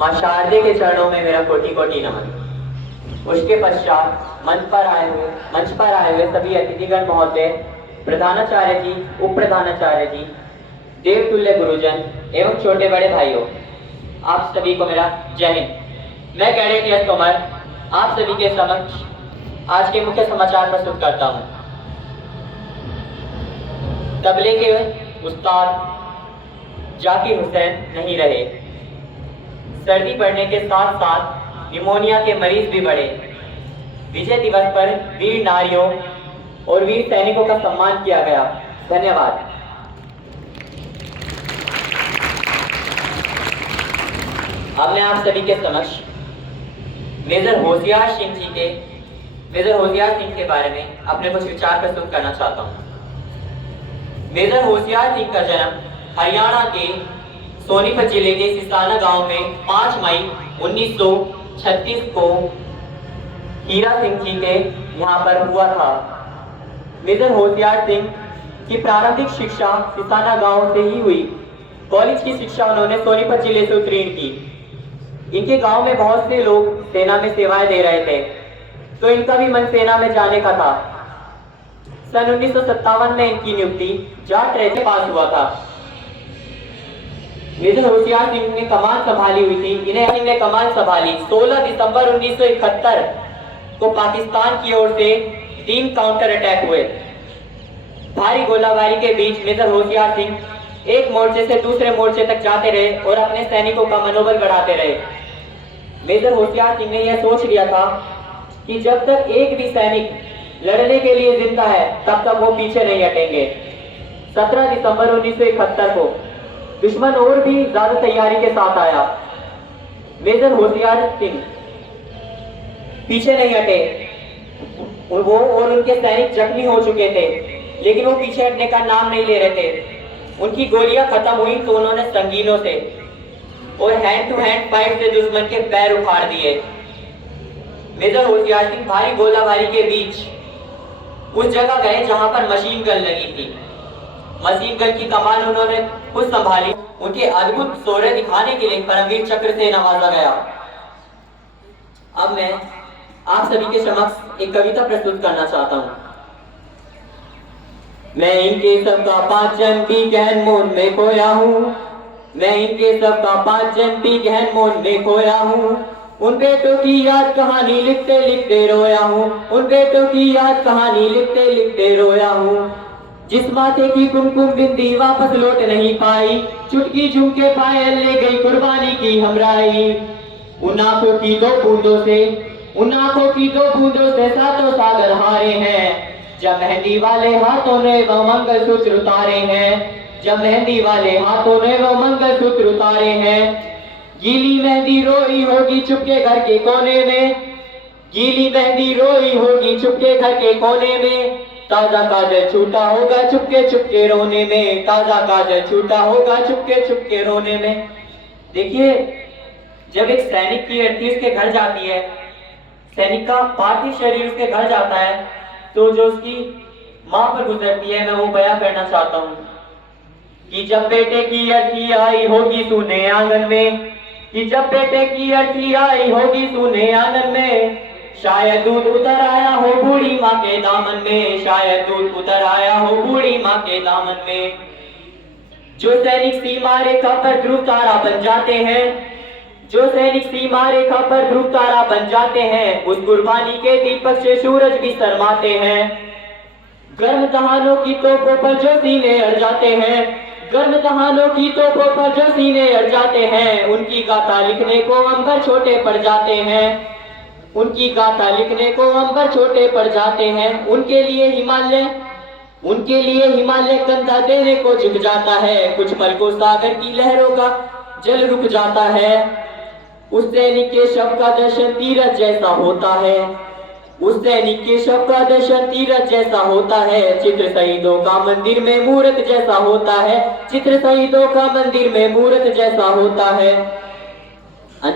मां शारदे के चरणों में मेरा कोटि कोटि नमन। उसके पश्चात मंच पर आए हुए सभी अतिथिगण महोदय, प्रधानाचार्य जी, उप प्रधानाचार्य जी, देवतुल्य गुरुजन एवं छोटे बड़े भाइयों, आप सभी को मेरा जय हिंद। मैं कैडेट यश कुमार आप सभी के समक्ष आज के मुख्य समाचार प्रस्तुत करता हूं। तबले के उस्ताद जाकिर हुसैन नहीं रहे। सर्दी बढ़ने के साथ साथ निमोनिया के मरीज भी बढ़े। विजय दिवस पर वीर नारियों और वीर सैनिकों का सम्मान किया गया। धन्यवाद। अब मैं आप सभी के समक्ष मेजर होशियार सिंह के बारे में अपने कुछ विचार प्रस्तुत करना चाहता हूँ। मेजर होशियार सिंह का जन्म हरियाणा के सोनीपत जिले के सिसाना गांव में 5 मई 1936 को हीरा सिंह जी के यहाँ पर हुआ था। मेजर होशियार सिंह की प्रारंभिक शिक्षा सिसाना गांव से ही हुई। कॉलेज की शिक्षा उन्होंने सोनीपत जिले से उत्तीर्ण की। इनके गांव में बहुत से लोग सेना में सेवाएं दे रहे थे, तो इनका भी मन सेना में जाने का था। सन 1957 में इनकी नियुक्ति जाट रेजिमेंट पास हुआ था। मेजर होशियार सिंह ने कमान संभाली हुई थी। इन्हें ने कमान संभाली 16 दिसंबर 1971 को पाकिस्तान की ओर से 3 काउंटर अटैक हुए। भारी गोलाबारी के बीच मेजर होशियार सिंह एक मोर्चे से दूसरे मोर्चे तक जाते रहे और अपने सैनिकों का मनोबल बढ़ाते रहे। मेजर होशियार सिंह ने यह सोच लिया था कि जब तक एक भी सैनिक लड़ने के लिए जिंदा है तब तक वो पीछे नहीं हटेंगे। 17 दिसंबर 1971 को दुश्मन और भी ज्यादा तैयारी के साथ आया। मेजर होशियार सिंह पीछे नहीं हटे। वो और उनके सैनिक जख्मी हो चुके थे, लेकिन वो पीछे हटने का नाम नहीं ले रहे थे। उनकी गोलियां खत्म हुई तो उन्होंने संगीनों से और हैंड टू हैंड फाइट से दुश्मन के पैर उखाड़ दिए। मेजर होशियार सिंह भारी गोलाबारी के बीच उस जगह गए जहां पर मशीन गन लगी थी। मशीन गन की कमान उन्होंने खुद संभाली। उनके अद्भुत शौर्य दिखाने के लिए परमवीर चक्र से नवाजा गया। अब मैं आप सभी के समक्ष एक कविता प्रस्तुत करना चाहता हूँ। मैं इनके सबका 5 जन की गहन मौन में खोया हूँ। मैं इनके सबका 5 जन की गहन मौन में खोया हूँ। उन बेटों की याद कहानी लिखते लिखते रोया हूँ। उन बेटों की याद कहानी लिखते लिखते रोया हूँ। जिस माथे की कुमकुम बिंदी वापस लौट नहीं पाई, चुटकी झुमके पायल ले गई कुर्बानी की हमराई। उन आंखों की 2 बूंदों से सातों सागर हारे हैं। जब मेहंदी वाले हाथों ने वो मंगलसूत्र उतारे हैं। जब मेहंदी वाले हाथों ने वो मंगलसूत्र उतारे हैं। गीली मेहंदी रोई होगी चुपके घर के कोने में। गीली मेहंदी रोई होगी चुपके घर के कोने में। ताजा काजल छूटा होगा चुपके चुपके रोने में। ताजा काजल छूटा होगा चुपके चुपके रोने में। देखिए, जब एक सैनिक की अर्थी उसके घर जाती है, सैनिक का पार्थिव शरीर उसके घर जाता है, तो जो उसकी मां पर गुजरती है, मैं वो बयां करना चाहता हूँ कि जब बेटे की अर्थी आई होगी तूने आंगन में, कि जब बेटे की अर्थी आई होगी तूने आंगन में, शायद दूध उतर आया हो बूढ़ी माँ के दामन में। शायद दूध उतर आया हो बूढ़ी माँ के दामन में। जो सैनिक सीमा रेखा पर ध्रुव तारा बन जाते हैं, जो सैनिक सीमा रेखा पर ध्रुव तारा बन जाते हैं, उस कुर्बानी के दीपक से सूरज भी शर्माते हैं। गर्म तहानों की तोपों पर जो सीने अड़ जाते हैं, गर्म तहानों की तोपों पर जो सीने अड़ जाते हैं, उनकी गाथा लिखने को अंबर छोटे पड़ जाते हैं। उनकी गाथा लिखने को अंबर छोटे पड़ जाते हैं। उनके लिए हिमालय कंधा देने को झुक जाता है। कुछ पल को सागर की लहरों का जल रुक जाता है। उस सैनिक के शव का दर्शन तीरथ जैसा होता है। उस सैनिक के शव का दर्शन तीरथ जैसा होता है। चित्र शहीदों का मंदिर में मूर्त जैसा होता है। चित्र शहीदों का मंदिर में मूर्त जैसा होता है।